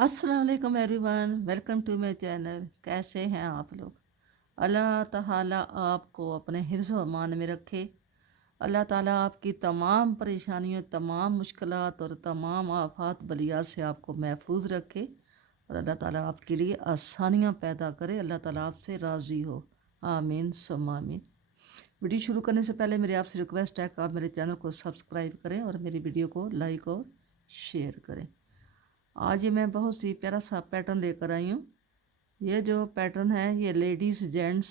अस्सलाम वालेकुम everyone, welcome to my channel. कैसे हैं आप लोग? अल्लाह ताला आपको अपने हिफ्ज़ व अमान में रखे। अल्लाह ताला आपकी तमाम परेशानियों, तमाम मुश्किलात और तमाम आफात बलियात से आपको महफूज रखे और अल्लाह ताला आपके लिए आसानियाँ पैदा करे। अल्लाह ताला आपसे राज़ी हो। आमीन सुम्मा आमीन। वीडियो शुरू करने से पहले मेरी आपसे रिक्वेस्ट है कि आप मेरे चैनल को सब्सक्राइब करें और मेरी वीडियो को लाइक और शेयर करें। आज ये मैं बहुत सी प्यारा सा पैटर्न लेकर आई हूँ। ये जो पैटर्न है ये ladies, gents,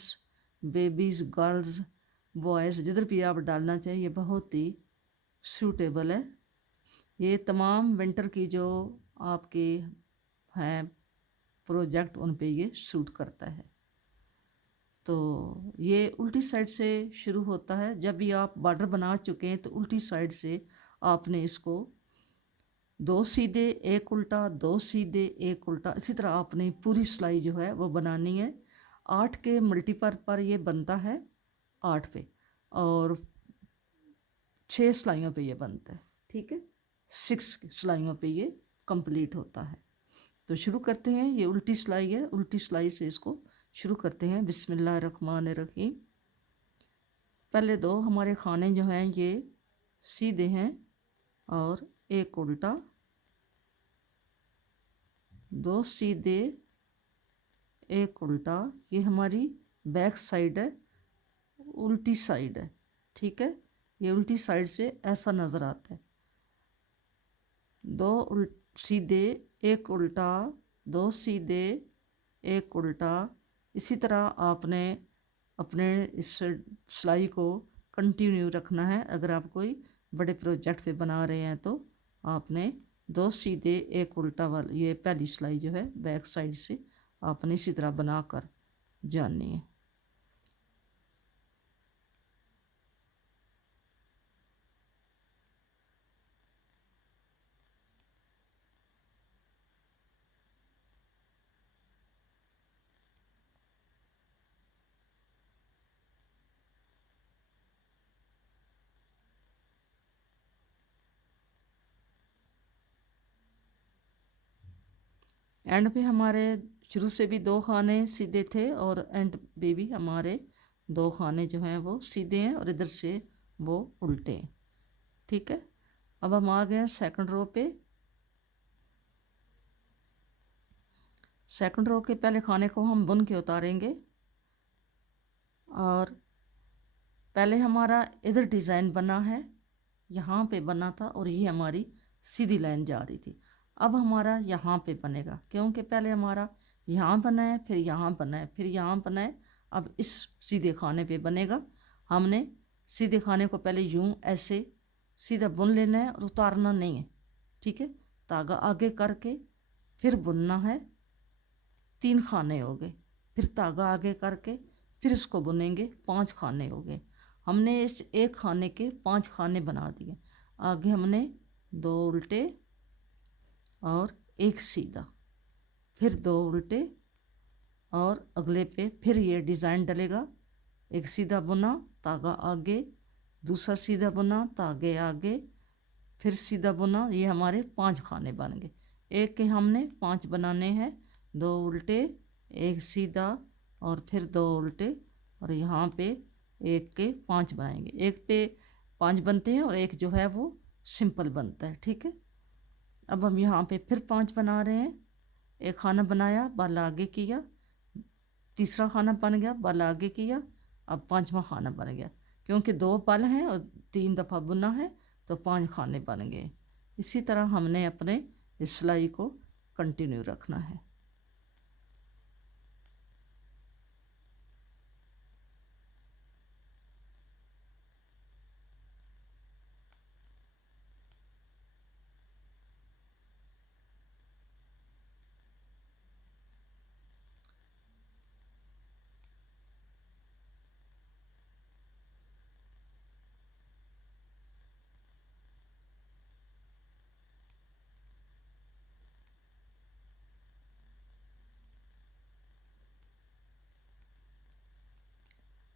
babies, girls, boys जिधर भी आप डालना चाहिए, ये बहुत ही सूटेबल है। ये तमाम विंटर की जो आपके हैं प्रोजेक्ट, उन पे ये सूट करता है। तो ये उल्टी साइड से शुरू होता है। जब भी आप बॉर्डर बना चुके हैं तो उल्टी साइड से आपने इसको दो सीधे एक उल्टा, दो सीधे एक उल्टा, इसी तरह आपने पूरी सिलाई जो है वो बनानी है। 8 के मल्टीपल पर ये बनता है, 8 पे, और 6 सिलाइयों पे ये बनता है। ठीक है, 6 सिलाइयों पे ये कंप्लीट होता है। तो शुरू करते हैं। ये उल्टी सिलाई है, उल्टी सिलाई से इसको शुरू करते हैं। बिस्मिल्लाहिर्रहमानिर्रहीम। पहले दो हमारे खाने जो हैं ये सीधे हैं और एक उल्टा, दो सीधे एक उल्टा। ये हमारी बैक साइड है, उल्टी साइड है। ठीक है, ये उल्टी साइड से ऐसा नज़र आता है। दो सीधे एक उल्टा, दो सीधे एक उल्टा। इसी तरह आपने अपने इस सिलाई को कंटिन्यू रखना है। अगर आप कोई बड़े प्रोजेक्ट पे बना रहे हैं तो आपने दो सीधे एक उल्टा वाली ये पहली सिलाई जो है बैक साइड से आपने इसी तरह बनाकर जानी है। एंड पे हमारे शुरू से भी दो खाने सीधे थे और एंड पे भी हमारे दो खाने जो हैं वो सीधे हैं और इधर से वो उल्टे हैं। ठीक है, अब हम आ गए सेकंड रो पे। सेकंड रो के पहले खाने को हम बुन के उतारेंगे और पहले हमारा इधर डिज़ाइन बना है, यहाँ पे बना था और ये हमारी सीधी लाइन जा रही थी। अब हमारा यहाँ पे बनेगा, क्योंकि पहले हमारा यहाँ बना है, फिर यहाँ बना है, फिर यहाँ बना है। अब इस सीधे खाने पे बनेगा। हमने सीधे खाने को पहले यूं ऐसे सीधा बुन लेना है और उतारना नहीं है। ठीक है, धागा आगे करके फिर बुनना है। 3 खाने हो गए, फिर धागा आगे करके फिर इसको बुनेंगे, 5 खाने हो गए। हमने इस एक खाने के 5 खाने बना दिए। आगे हमने दो उल्टे और एक सीधा, फिर दो उल्टे और अगले पे फिर ये डिज़ाइन डलेगा। एक सीधा बुना, धागा आगे, दूसरा सीधा बुना, धागे आगे, फिर सीधा बुना। ये हमारे 5 खाने बन गए। एक के हमने 5 बनाने हैं, दो उल्टे, एक सीधा और फिर दो उल्टे, और यहाँ पे एक के 5 बनाएंगे। एक पे 5 बनते हैं और एक जो है वो सिंपल बनता है। ठीक है, अब हम यहाँ पे फिर 5 बना रहे हैं। एक खाना बनाया, बाला आगे किया, तीसरा खाना बन गया, बाला आगे किया, अब 5वां खाना बन गया। क्योंकि 2 पल हैं और 3 दफ़ा बुना है तो 5 खाने बन गए। इसी तरह हमने अपने इस सिलाई को कंटिन्यू रखना है।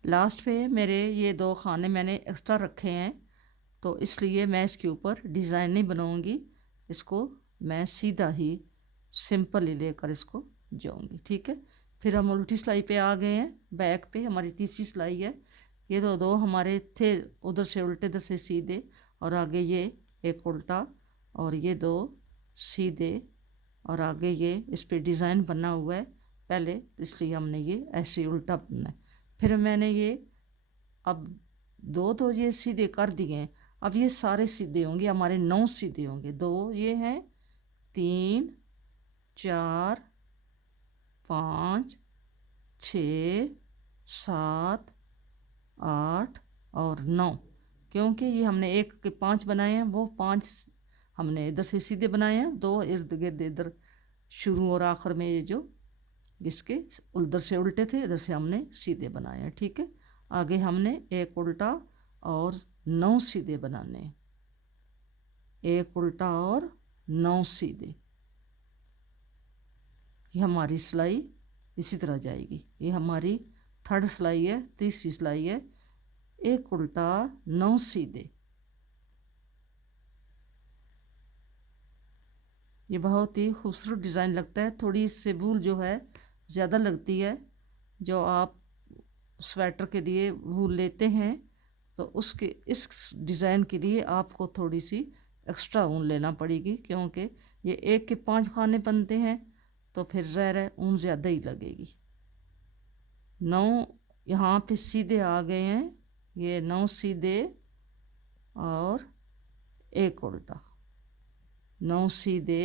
लास्ट पे मेरे ये 2 खाने मैंने एक्स्ट्रा रखे हैं, तो इसलिए मैं इसके ऊपर डिज़ाइन नहीं बनाऊंगी। इसको मैं सीधा ही सिंपल ही लेकर इसको जाऊंगी। ठीक है, फिर हम उल्टी सिलाई पे आ गए हैं, बैक पे हमारी तीसरी सिलाई है। ये तो दो हमारे थे उधर से उल्टे, इधर से सीधे, और आगे ये एक उल्टा, और ये दो सीधे, और आगे ये इस पे डिज़ाइन बना हुआ है पहले, इसलिए हमने ये ऐसे उल्टा बनना है। फिर मैंने ये अब दो तो ये सीधे कर दिए हैं, अब ये सारे सीधे होंगे, हमारे 9 सीधे होंगे। दो ये हैं, 3 4 5 6 7 8 और 9, क्योंकि ये हमने एक के 5 बनाए हैं, वो 5 हमने इधर से सीधे बनाए हैं, दो इर्द गिर्द इधर शुरू और आखिर में ये जो जिसके उधर से उल्टे थे, इधर से हमने सीधे बनाए हैं। ठीक है, आगे हमने एक उल्टा और 9 सीधे बनाने हैं, एक उल्टा और 9 सीधे। ये हमारी सिलाई इसी तरह जाएगी। ये हमारी थर्ड सिलाई है, तीसरी सिलाई है, एक उल्टा 9 सीधे। ये बहुत ही खूबसूरत डिज़ाइन लगता है। थोड़ी इससे वूल जो है ज़्यादा लगती है, जो आप स्वेटर के लिए वूल लेते हैं तो उसके इस डिज़ाइन के लिए आपको थोड़ी सी एक्स्ट्रा ऊन लेना पड़ेगी, क्योंकि ये एक के 5 खाने बनते हैं, तो फिर ज़ाहिर है ऊन ज़्यादा ही लगेगी। 9 यहाँ पे सीधे आ गए हैं, ये 9 सीधे और एक उल्टा, 9 सीधे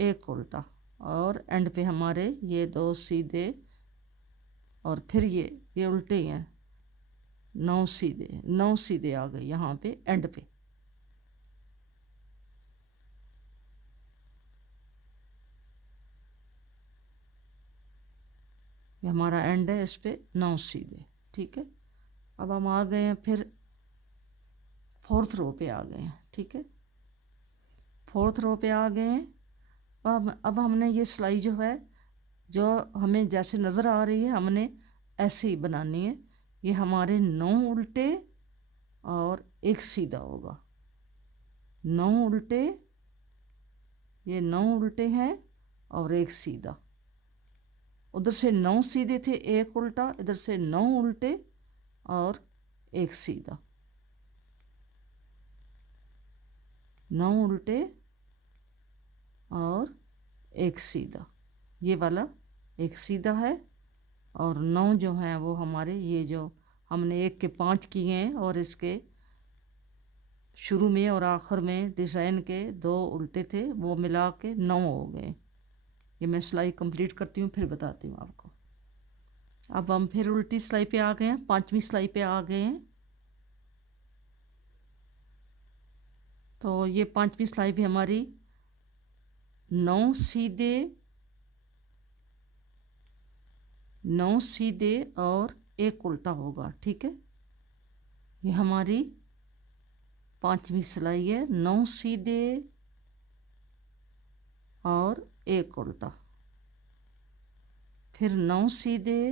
एक उल्टा, और एंड पे हमारे ये 2 सीधे, और फिर ये उल्टे ही हैं, 9 सीधे, 9 सीधे आ गए यहाँ पे एंड पे। ये हमारा एंड है, इस पे 9 सीधे। ठीक है, अब हम आ गए हैं फिर फोर्थ रो पे आ गए हैं। ठीक है, फोर्थ रो पे आ गए हैं। अब हमने ये सिलाई जो है, जो हमें जैसे नज़र आ रही है, हमने ऐसे ही बनानी है। ये हमारे 9 उल्टे और एक सीधा होगा, 9 उल्टे, ये 9 उल्टे हैं और एक सीधा। उधर से 9 सीधे थे, एक उल्टा, इधर से 9 उल्टे और एक सीधा, 9 उल्टे और एक सीधा। ये वाला एक सीधा है, और 9 जो हैं वो हमारे ये जो हमने एक के 5 किए हैं, और इसके शुरू में और आखिर में डिज़ाइन के 2 उल्टे थे, वो मिला के 9 हो गए। ये मैं सिलाई कंप्लीट करती हूँ, फिर बताती हूँ आपको। अब हम फिर उल्टी सिलाई पे आ गए हैं, 5वीं सिलाई पे आ गए हैं। तो ये 5वीं सिलाई भी हमारी 9 सीधे, 9 सीधे और एक उल्टा होगा। ठीक है, ये हमारी 5वीं सिलाई है, 9 सीधे और एक उल्टा, फिर 9 सीधे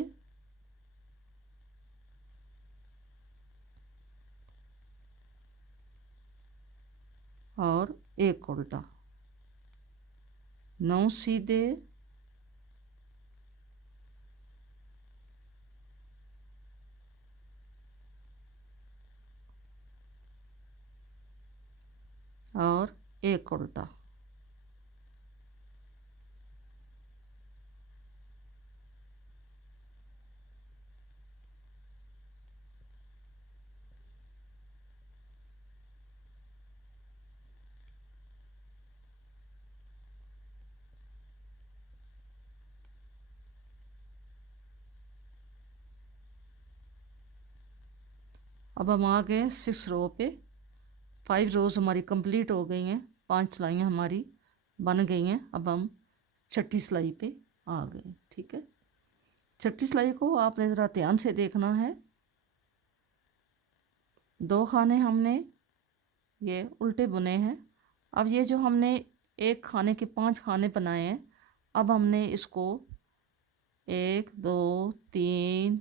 और एक उल्टा, 9 सीधे और एक उल्टा। अब हम आ गए 6 रो पे। 5 रोज़ हमारी कंप्लीट हो गई हैं, 5 सिलाइयाँ हमारी बन गई हैं। अब हम छठी सिलाई पे आ गए। ठीक है, छठी सिलाई को आपने ज़रा ध्यान से देखना है। 2 खाने हमने ये उल्टे बुने हैं। अब ये जो हमने एक खाने के 5 खाने बनाए हैं, अब हमने इसको 1 2 3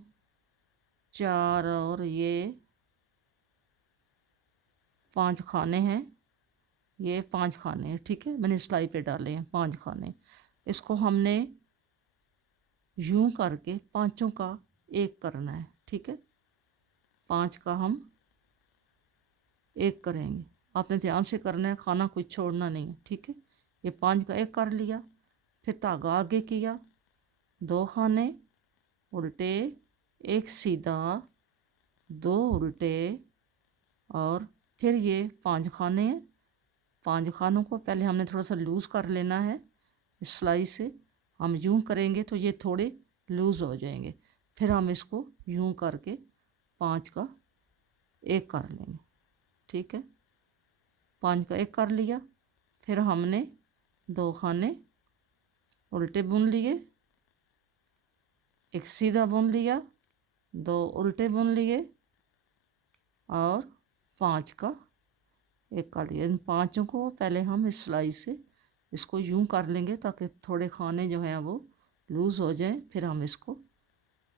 4 और ये 5 खाने हैं, ये 5 खाने हैं, ठीक है, मैंने सिलाई पे डाले हैं 5 खाने। इसको हमने यूं करके पांचों का एक करना है, ठीक है, 5 का हम एक करेंगे। आपने ध्यान से करना है, खाना कुछ छोड़ना नहीं है, ठीक है। ये 5 का एक कर लिया, फिर धागा आगे किया, 2 खाने उल्टे, एक सीधा, 2 उल्टे, और फिर ये 5 खाने हैं। 5 खानों को पहले हमने थोड़ा सा लूज़ कर लेना है सिलाई से। हम यूं करेंगे तो ये थोड़े लूज़ हो जाएंगे, फिर हम इसको यूं करके 5 का एक कर लेंगे, ठीक है। 5 का एक कर लिया, फिर हमने 2 खाने उल्टे बुन लिए, एक सीधा बुन लिया, 2 उल्टे बुन लिए, और 5 का एक कर लिया। इन पाँचों को पहले हम इस सिलाई से इसको यूं कर लेंगे ताकि थोड़े खाने जो हैं वो लूज़ हो जाएं, फिर हम इसको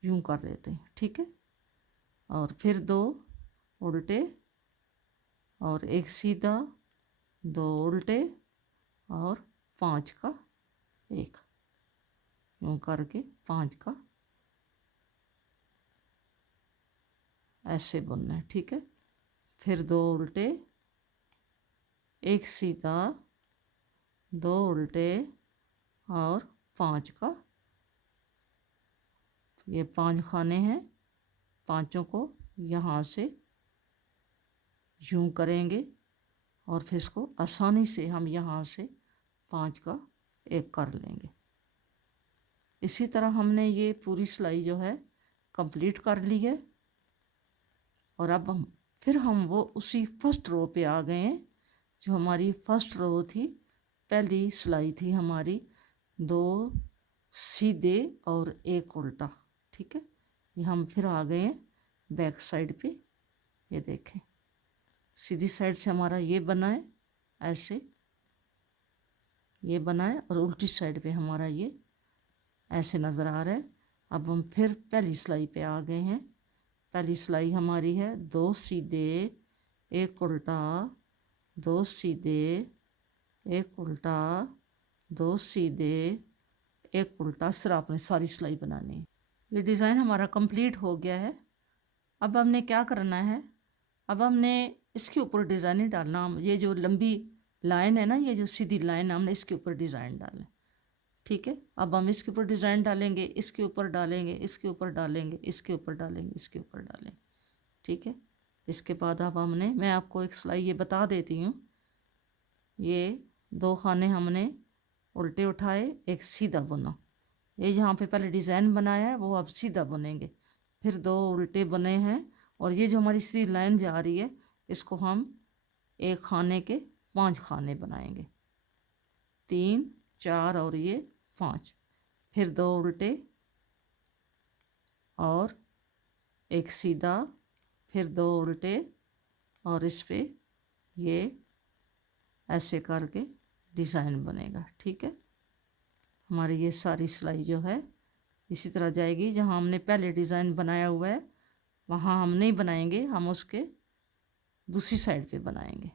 यूं कर लेते हैं, ठीक है। और फिर 2 उल्टे और एक सीधा, 2 उल्टे और 5 का एक, यूं करके 5 का ऐसे बुनना है, ठीक है। फिर 2 उल्टे, एक सीधा, 2 उल्टे और 5 का, ये 5 खाने हैं, पांचों को यहाँ से यूं करेंगे और फिर इसको आसानी से हम यहाँ से 5 का एक कर लेंगे। इसी तरह हमने ये पूरी सिलाई जो है कंप्लीट कर ली है। और अब हम वो उसी फर्स्ट रो पे आ गए हैं जो हमारी फर्स्ट रो थी, पहली सिलाई थी हमारी 2 सीधे और एक उल्टा, ठीक है। ये हम फिर आ गए हैं बैक साइड पे। ये देखें, सीधी साइड से हमारा ये बना है, ऐसे ये बना है, और उल्टी साइड पे हमारा ये ऐसे नज़र आ रहा है। अब हम फिर पहली सिलाई पे आ गए हैं। पहली सिलाई हमारी है 2 सीधे, एक उल्टा, 2 सीधे, एक उल्टा, 2 सीधे, एक उल्टा। सिर्फ आपने सारी सिलाई बनानी है। ये डिज़ाइन हमारा कंप्लीट हो गया है। अब हमने क्या करना है, अब हमने इसके ऊपर डिज़ाइन नहीं डालना। ये जो लंबी लाइन है ना, ये जो सीधी लाइन, हमने इसके ऊपर डिज़ाइन डालना, ठीक है। अब हम इसके ऊपर डिज़ाइन डालेंगे, इसके ऊपर डालेंगे, इसके ऊपर डालेंगे, इसके ऊपर डालेंगे, इसके ऊपर डालेंगे, ठीक है। इसके बाद अब हमने, मैं आपको एक सिलाई ये बता देती हूँ। ये 2 खाने हमने उल्टे उठाए, एक सीधा बुना। ये जहाँ पे पहले डिज़ाइन बनाया है वो अब सीधा बुनेंगे। फिर 2 उल्टे बने हैं, और ये जो हमारी सीधी लाइन जा रही है इसको हम एक खाने के 5 खाने बनाएंगे, 3, 4 और ये 5। फिर 2 उल्टे और एक सीधा, फिर 2 उल्टे, और इस पे ये ऐसे करके डिज़ाइन बनेगा, ठीक है। हमारी ये सारी सिलाई जो है इसी तरह जाएगी। जहाँ हमने पहले डिज़ाइन बनाया हुआ है वहाँ हम नहीं बनाएंगे, हम उसके दूसरी साइड पे बनाएंगे।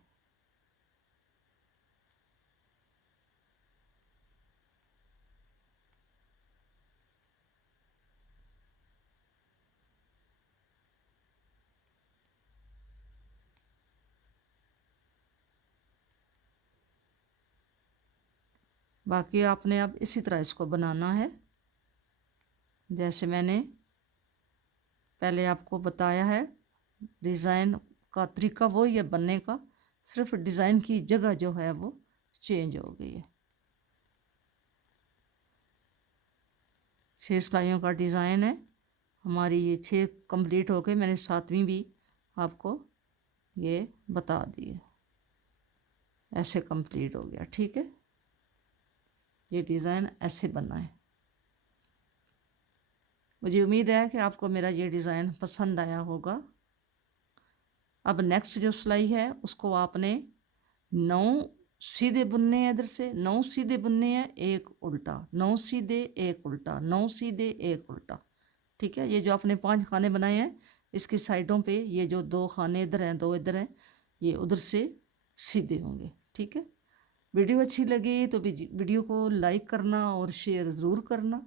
बाकी आपने अब इसी तरह इसको बनाना है जैसे मैंने पहले आपको बताया है। डिज़ाइन का तरीका वही है बनने का, सिर्फ डिज़ाइन की जगह जो है वो चेंज हो गई है। 6 सिलाइयों का डिज़ाइन है हमारी। ये 6 कंप्लीट हो गए, मैंने 7वीं भी आपको ये बता दी है। ऐसे कंप्लीट हो गया, ठीक है। ये डिज़ाइन ऐसे बना है। मुझे उम्मीद है कि आपको मेरा ये डिज़ाइन पसंद आया होगा। अब नेक्स्ट जो सिलाई है उसको आपने 9 सीधे बुनने हैं, इधर से 9 सीधे बुनने हैं, एक उल्टा, 9 सीधे, एक उल्टा, 9 सीधे, एक उल्टा, ठीक है। ये जो आपने 5 खाने बनाए हैं इसकी साइडों पे ये जो 2 खाने इधर हैं, 2 इधर हैं, ये उधर से सीधे होंगे, ठीक है। वीडियो अच्छी लगी तो वीडियो को लाइक करना और शेयर ज़रूर करना।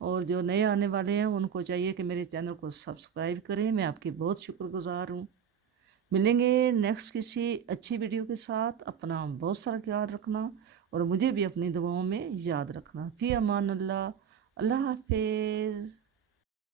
और जो नए आने वाले हैं उनको चाहिए कि मेरे चैनल को सब्सक्राइब करें। मैं आपकी बहुत शुक्रगुजार हूँ। मिलेंगे नेक्स्ट किसी अच्छी वीडियो के साथ। अपना बहुत सारा ख्याल रखना और मुझे भी अपनी दुआओं में याद रखना। फ़ी अमान अल्लाह। अल्लाह हाफिज़।